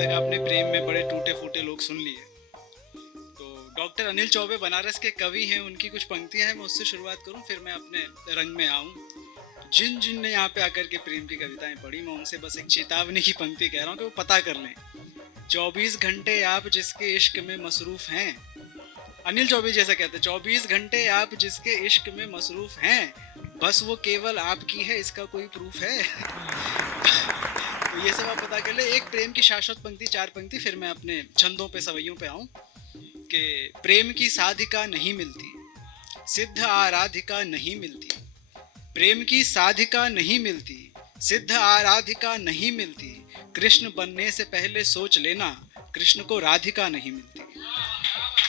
तक आपने प्रेम में बड़े टूटे फूटे लोग सुन लिए। तो डॉक्टर अनिल चौबे बनारस के कवि हैं, उनकी कुछ पंक्तियां हैं, मैं उससे शुरुआत करूं, फिर मैं अपने रंग में आऊं। जिन जिन ने यहाँ पे आकर के प्रेम की कविताएं पढ़ी, मैं उनसे बस एक चेतावनी की पंक्ति कह रहा हूँ कि वो पता कर लें। 24 घंटे आप जिसके इश्क में मसरूफ हैं, अनिल चौबे जैसा कहते हैं, 24 घंटे आप जिसके इश्क में मसरूफ हैं, बस वो केवल आपकी है, इसका कोई प्रूफ है? तो ये सब आप पता कर ले। एक प्रेम की शाश्वत पंक्ति, 4 पंक्ति, फिर मैं अपने छंदों पे सवैयों पे आऊं कि प्रेम की साधिका नहीं मिलती, सिद्ध आराधिका नहीं मिलती। प्रेम की साधिका नहीं मिलती, सिद्ध आराधिका नहीं मिलती। कृष्ण बनने से पहले सोच लेना, कृष्ण को राधिका नहीं मिलती।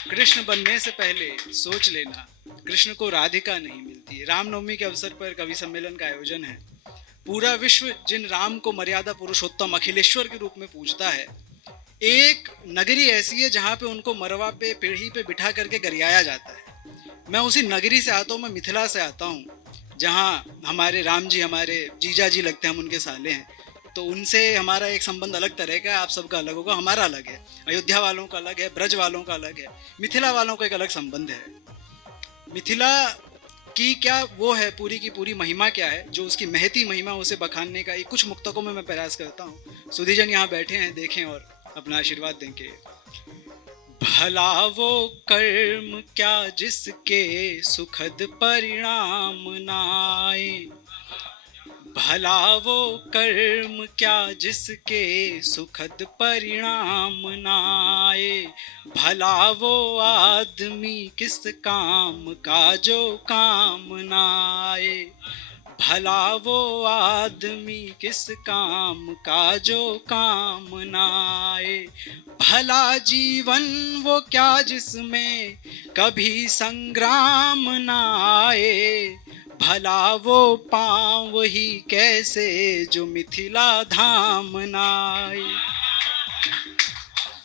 कृष्ण बनने से पहले सोच लेना, कृष्ण को राधिका नहीं मिलती। रामनवमी के अवसर पर कवि सम्मेलन का आयोजन है। पूरा विश्व जिन राम को मर्यादा पुरुषोत्तम अखिलेश्वर के रूप में पूजता है, एक नगरी ऐसी है जहाँ पे उनको मरवा पे पीढ़ी पे बिठा करके गरियाया जाता है। मैं उसी नगरी से आता हूँ, मैं मिथिला से आता हूँ, जहाँ हमारे राम जी हमारे जीजा जी लगते हैं, हम उनके साले हैं। तो उनसे हमारा एक संबंध अलग तरह का है, आप सबका अलग होगा, हमारा अलग है। अयोध्या वालों का अलग है, ब्रज वालों का अलग है, मिथिला वालों का एक अलग संबंध है। मिथिला की क्या वो है, पूरी की पूरी महिमा क्या है, जो उसकी महती महिमा, उसे बखानने का एक कुछ मुक्तकों में मैं प्रयास करता हूँ। सुधीजन यहाँ बैठे हैं, देखें और अपना आशीर्वाद दें कि भला वो कर्म क्या जिसके सुखद परिणाम नाए, भला वो कर्म क्या जिसके सुखद परिणाम नाए, भला वो आदमी किस काम का जो काम नाए, भला वो आदमी किस काम का जो काम नाए, भला जीवन वो क्या जिसमें कभी संग्राम नाए, भला वो पाँव ही कैसे जो मिथिला धाम नाए,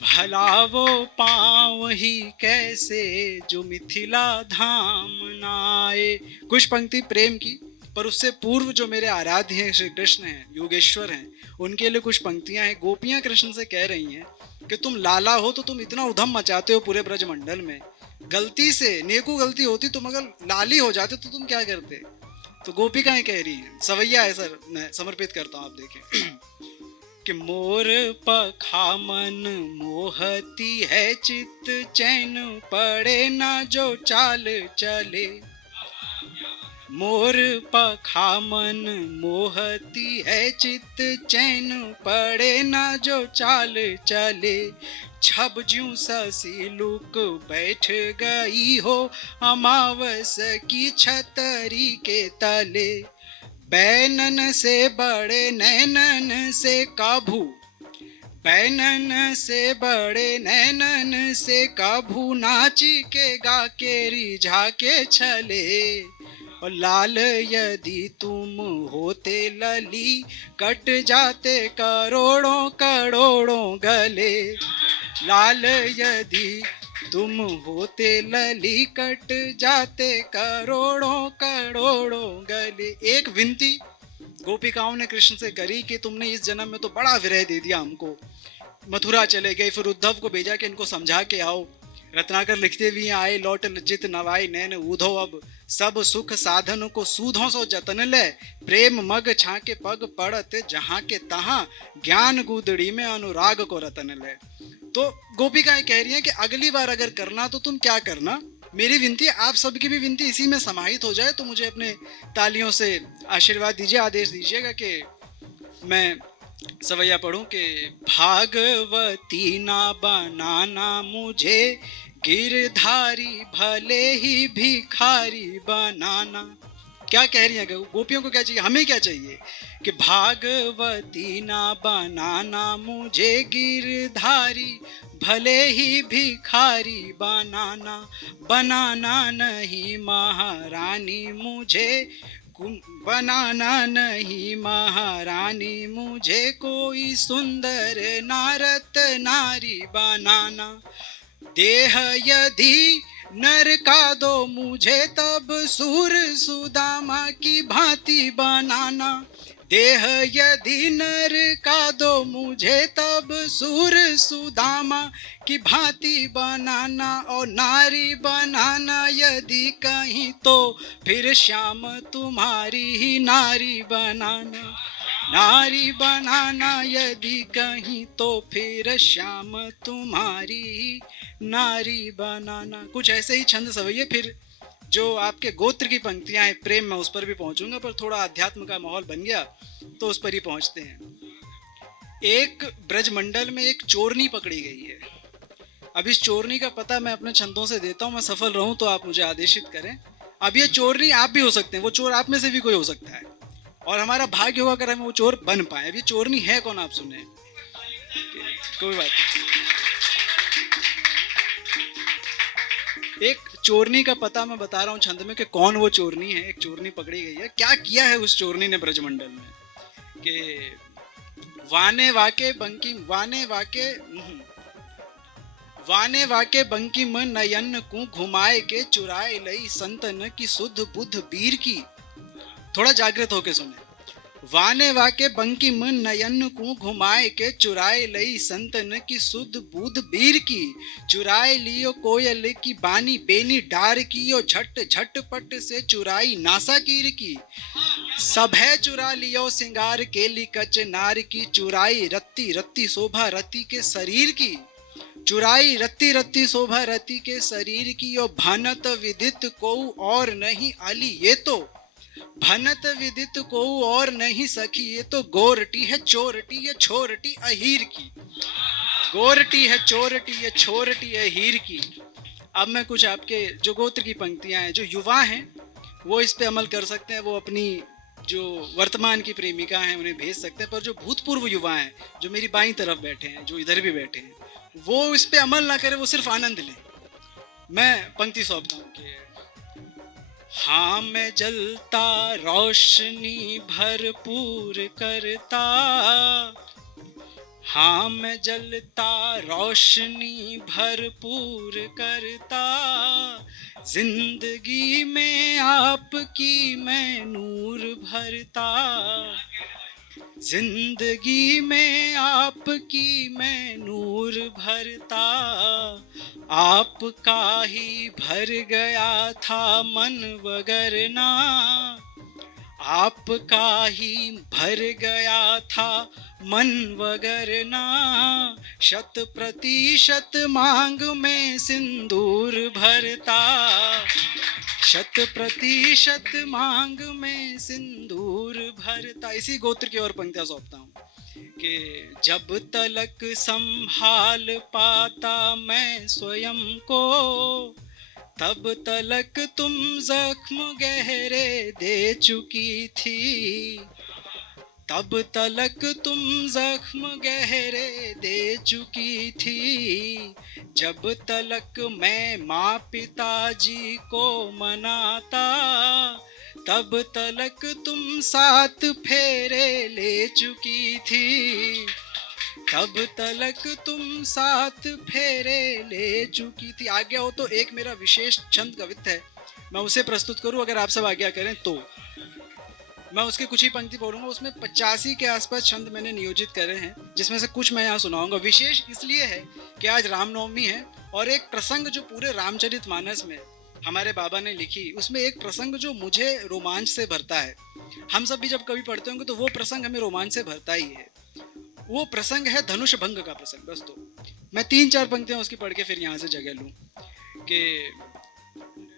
भला वो पाँव ही कैसे जो मिथिला धाम नाए। कुछ पंक्ति प्रेम की, पर उससे पूर्व जो मेरे आराध्य हैं, श्री कृष्ण हैं, योगेश्वर हैं, उनके लिए कुछ पंक्तियां हैं। गोपियां कृष्ण से कह रही हैं कि तुम लाला हो तो तुम इतना उधम मचाते हो पूरे ब्रजमंडल में, गलती से नेको गलती होती, तुम अगर लाली हो जाते तो तुम क्या करते? तो गोपिकाएं कह रही हैं, सवैया है सर, मैं समर्पित करता हूँ, आप देखें कि मोर पखामन मोहती है चित, चैन पड़े ना जो चाल चले, मोर पखामन मोहती है चित, चैन पड़े ना जो चाल चले, छब ज्यों ससी लुक बैठ गई हो अमावस की छतरी के तले, बैनन से बड़े नैनन से काबू, बैनन से बड़े नैनन से काबू, नाची के गा के रिझा के छले, और लाल यदि तुम होते लली कट जाते करोड़ों करोड़ों गले, लाल यदि तुम होते लली कट जाते करोड़ों करोड़ों गले। एक विनती गोपिकाओं ने कृष्ण से करी कि तुमने इस जन्म में तो बड़ा विरह दे दिया हमको, मथुरा चले गए, फिर उद्धव को भेजा कि इनको समझा के आओ। रत्नाकर लिखते भी आए लौट लज्जित नवाई नैन ऊधो, अब सब सुख साधन को सूधों सो जतन ले, प्रेम मग छाके पग पड़त जहाँ के तहाँ, ज्ञान गुदड़ी में अनुराग को रतन ले। तो गोपिकाएं कह रही हैं कि अगली बार अगर करना तो तुम क्या करना, मेरी विनती, आप सबकी भी विनती इसी में समाहित हो जाए, तो मुझे अपने तालियों से आशीर्वाद दीजिए, आदेश दीजिएगा कि मैं सवैया पढ़ूं कि भागवती ना बनाना मुझे, गिरधारी भले ही भिखारी बनाना। क्या कह रही है गोपियों को? क्या चाहिए, हमें क्या चाहिए कि भागवती ना बनाना मुझे, गिरधारी भले ही भिखारी बनाना, बनाना नहीं महारानी मुझे, बनाना नहीं महारानी मुझे, कोई सुंदर नारत नारी बनाना, देह यदि नर का दो मुझे, तब सूर सुदामा की भांति बनाना, देह यदि नर का दो मुझे तब सूर सुदामा की भांति बनाना और नारी बनाना यदि कहीं तो फिर श्याम तुम्हारी ही नारी बनाना, नारी बनाना यदि कहीं तो फिर श्याम तुम्हारी नारी बनाना। कुछ ऐसे ही छंद सवैये। फिर जो आपके गोत्र की पंक्तियां हैं प्रेम में, उस पर भी पहुंचूंगा, पर थोड़ा अध्यात्म का माहौल बन गया तो उस पर ही पहुंचते हैं। एक ब्रजमंडल में एक चोरनी पकड़ी गई है। अब इस चोरनी का पता मैं अपने छंदों से देता हूं, मैं सफल रहूं तो आप मुझे आदेशित करें। अब ये चोरनी आप भी हो सकते हैं, वो चोर आप में से भी कोई हो सकता है, और हमारा भाग्य होगा अगर हम वो चोर बन पाए। अब ये चोरनी है कौन आप सुने, कोई बात नहीं। एक चोरनी का पता मैं बता रहा हूँ छंद में कि कौन वो चोरनी है। एक चोरनी पकड़ी गई है। क्या किया है उस चोरनी ने ब्रजमंडल में कि वाने वाके बंकी मन नयन को घुमाए के चुराए लई संतन की सुध बुध बीर की। थोड़ा जागृत होके सुने। वाने वाके बंकी मन नयन को घुमाए के चुराए लई संतन की सुध बुध बीर की। चुराए लियो कोयल की बानी बेनी डार की, यो झट झट पट से चुराई नासा कीर की। सब है चुरा लियो सिंगार केली कच नार की, चुराई रत्ती रत्ती शोभा रति के शरीर की। चुराई रत्ती रत्ती शोभा रति के शरीर की, यो भनत विदित को और नहीं अली ये तो। भनत विदित को और नहीं सखी ये तो, गोरटी है चोरटी ये छोरटी अहीर की। गोरटी है चोरटी ये छोरटी अहीर की। अब मैं कुछ आपके जो गोत्र की पंक्तियां हैं, जो युवा हैं वो इस पे अमल कर सकते हैं, वो अपनी जो वर्तमान की प्रेमिका हैं उन्हें भेज सकते हैं, पर जो भूतपूर्व युवा हैं जो मेरी बाईं तरफ बैठे हैं, जो इधर भी बैठे हैं, वो इस पे अमल ना करें, वो सिर्फ आनंद लें। मैं पंक्ति सौंपता हूँ कि हाँ मैं जलता रोशनी भरपूर करता, हाँ मैं जलता रोशनी भरपूर करता। जिंदगी में आपकी मैं नूर भरता, जिंदगी में आपकी मैं नूर भरता। आपका ही भर गया था मन वगरना, आपका ही भर गया था मन वगरना। 100% मांग में सिंदूर भरता, 100% मांग में सिंदूर भरता। इसी गोत्र की ओर पंक्तियां सौंपता हूँ कि जब तलक संभाल पाता मैं स्वयं को, तब तलक तुम जख्म गहरे दे चुकी थी। तब तलक तुम जख्म गहरे दे चुकी थी। जब तलक मैं माँ पिताजी को मनाता, तब तलक तुम 7 फेरे ले चुकी थी। तब तलक तुम 7 फेरे ले चुकी थी। आज्ञा हो तो एक मेरा विशेष छंद कवित्त है, मैं उसे प्रस्तुत करूं अगर आप सब आज्ञा करें तो। मैं उसके कुछ ही पंक्ति पढ़ूंगा। उसमें 85 के आसपास छंद मैंने नियोजित करे हैं, जिसमें से कुछ मैं यहाँ सुनाऊंगा। विशेष इसलिए है कि आज रामनवमी है और एक प्रसंग जो पूरे रामचरितमानस में हमारे बाबा ने लिखी, उसमें एक प्रसंग जो मुझे रोमांच से भरता है। हम सब भी जब कभी पढ़ते होंगे तो वो प्रसंग हमें रोमांच से भरता ही है। वो प्रसंग है धनुष भंग का प्रसंग। बस तो मैं 3-4 पंक्तियां उसकी पढ़ के फिर यहाँ से जगह लूँ कि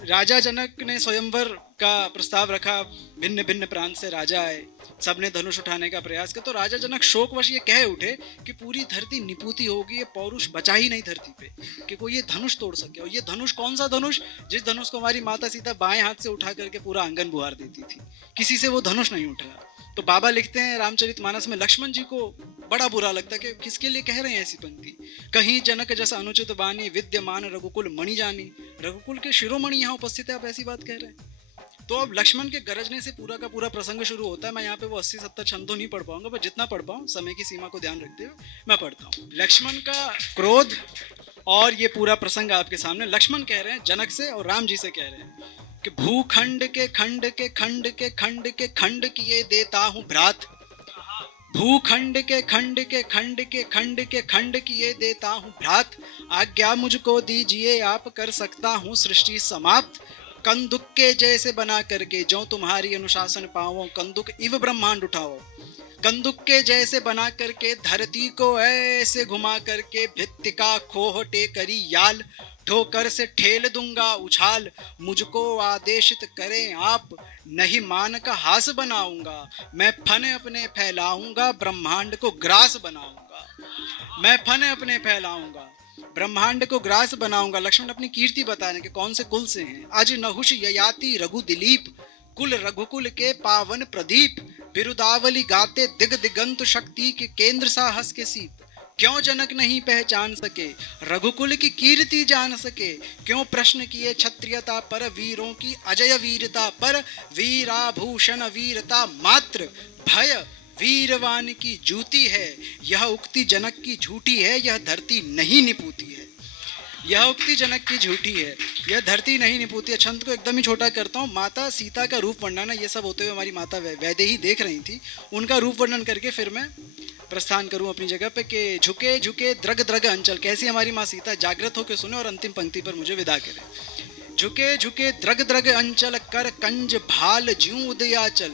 राजा जनक ने स्वयंवर का प्रस्ताव रखा, भिन्न भिन्न प्रांत से राजा आए, सबने धनुष उठाने का प्रयास किया, तो राजा जनक शोकवश ये कह उठे कि पूरी धरती निपुती होगी, ये पौरुष बचा ही नहीं धरती पे कि कोई ये धनुष तोड़ सके। और ये धनुष कौन सा धनुष? जिस धनुष को हमारी माता सीता बाएं हाथ से उठा करके पूरा आंगन बुहार देती थी, किसी से वो धनुष नहीं उठा। तो बाबा लिखते हैं रामचरितमानस में, लक्ष्मण जी को बड़ा बुरा लगता है कि किसके लिए कह रहे हैं ऐसी पंक्ति। कहीं जनक जैसा अनुचित बानी, विद्यमान रघुकुल मणि जानी। रघुकुल के शिरोमणि यहाँ उपस्थित है, आप ऐसी बात कह रहे हैं। तो अब लक्ष्मण के गरजने से पूरा का पूरा प्रसंग शुरू होता है। मैं यहाँ पे वो 80-70 छंद तो नहीं पढ़ पाऊंगा, पर जितना पढ़ पाऊँ समय की सीमा को ध्यान रखते हुए मैं पढ़ता हूँ। लक्ष्मण का क्रोध और ये पूरा प्रसंग आपके सामने। लक्ष्मण कह रहे हैं जनक से और राम जी से कह रहे हैं कि भूखंड के खंड के खंड के खंड के खंड किए देता हूँ भ्रात। भूखंड के खंड के खंड के खंड के खंड किए देता हूँ भ्रात, आज्ञा मुझको दीजिए आप कर सकता हूँ सृष्टि समाप्त। कंदुक के जैसे बना करके जो तुम्हारी अनुशासन पाओ, कंदुक इव ब्रह्मांड उठाओ। कंदुक के जैसे बना करके धरती को ऐसे घुमा करके, भित्तिका खोहटे करी याल, ठोकर से ठेल दूंगा उछाल। मुझको आदेशित करें आप, नहीं मान का हास बनाऊंगा। मैं फन अपने फैलाऊंगा, ब्रह्मांड को ग्रास बनाऊंगा। मैं फन अपने फैलाऊंगा, ब्रह्मांड को ग्रास बनाऊंगा। लक्ष्मण अपनी कीर्ति बताने के कौन से कुल से हैं। अज नहुष ययाति रघु दिलीप, कुल रघुकुल के पावन प्रदीप। बिरुदावली गाते दिग दिगंत, शक्ति के केंद्र साहस के सीप। क्यों जनक नहीं पहचान सके, रघुकुल की कीर्ति जान सके। क्यों प्रश्न किए क्षत्रियता पर, वीरों की अजय वीरता पर। वीराभूषण वीरता मात्र, भय वीरवान की जूती है। यह उक्ति जनक की झूठी है, यह धरती नहीं निपूती है। यह उक्ति जनक की झूठी है, यह धरती नहीं निपूती है। छंद को एकदम ही छोटा करता हूँ। माता सीता का रूप वर्णन है, ये सब होते हुए हमारी माता वैदेही देख रही थी, उनका रूप वर्णन करके फिर मैं प्रस्थान करूं अपनी जगह पे कि झुके झुके द्रग द्रग अंचल। कैसी हमारी माँ सीता जागृत होकर सुने और अंतिम पंक्ति पर मुझे विदा करे। झुके झुके द्रग द्रग अंचल, कर कंज भाल ज्यों उदयाचल।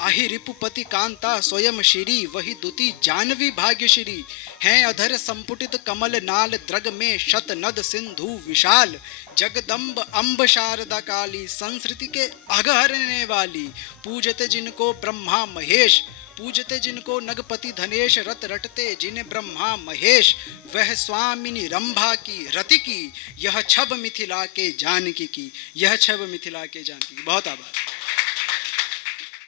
आहि रिपुपति कांता स्वयं श्री, वही दुति जानवी भाग्यश्री। हैं अधर संपुटित कमल नाल, द्रग में शत नद सिंधु विशाल। जगदम्ब अम्ब शारदा काली, संस्कृति के अघहरने वाली। पूजते जिनको ब्रह्मा महेश, पूजते जिनको नगपति धनेश। रत रटते जिन्हें ब्रह्मा महेश, वह स्वामिनी रंभा की रति की। यह छब मिथिला के जानकी की, यह छब मिथिला के जानकी की। बहुत आभार।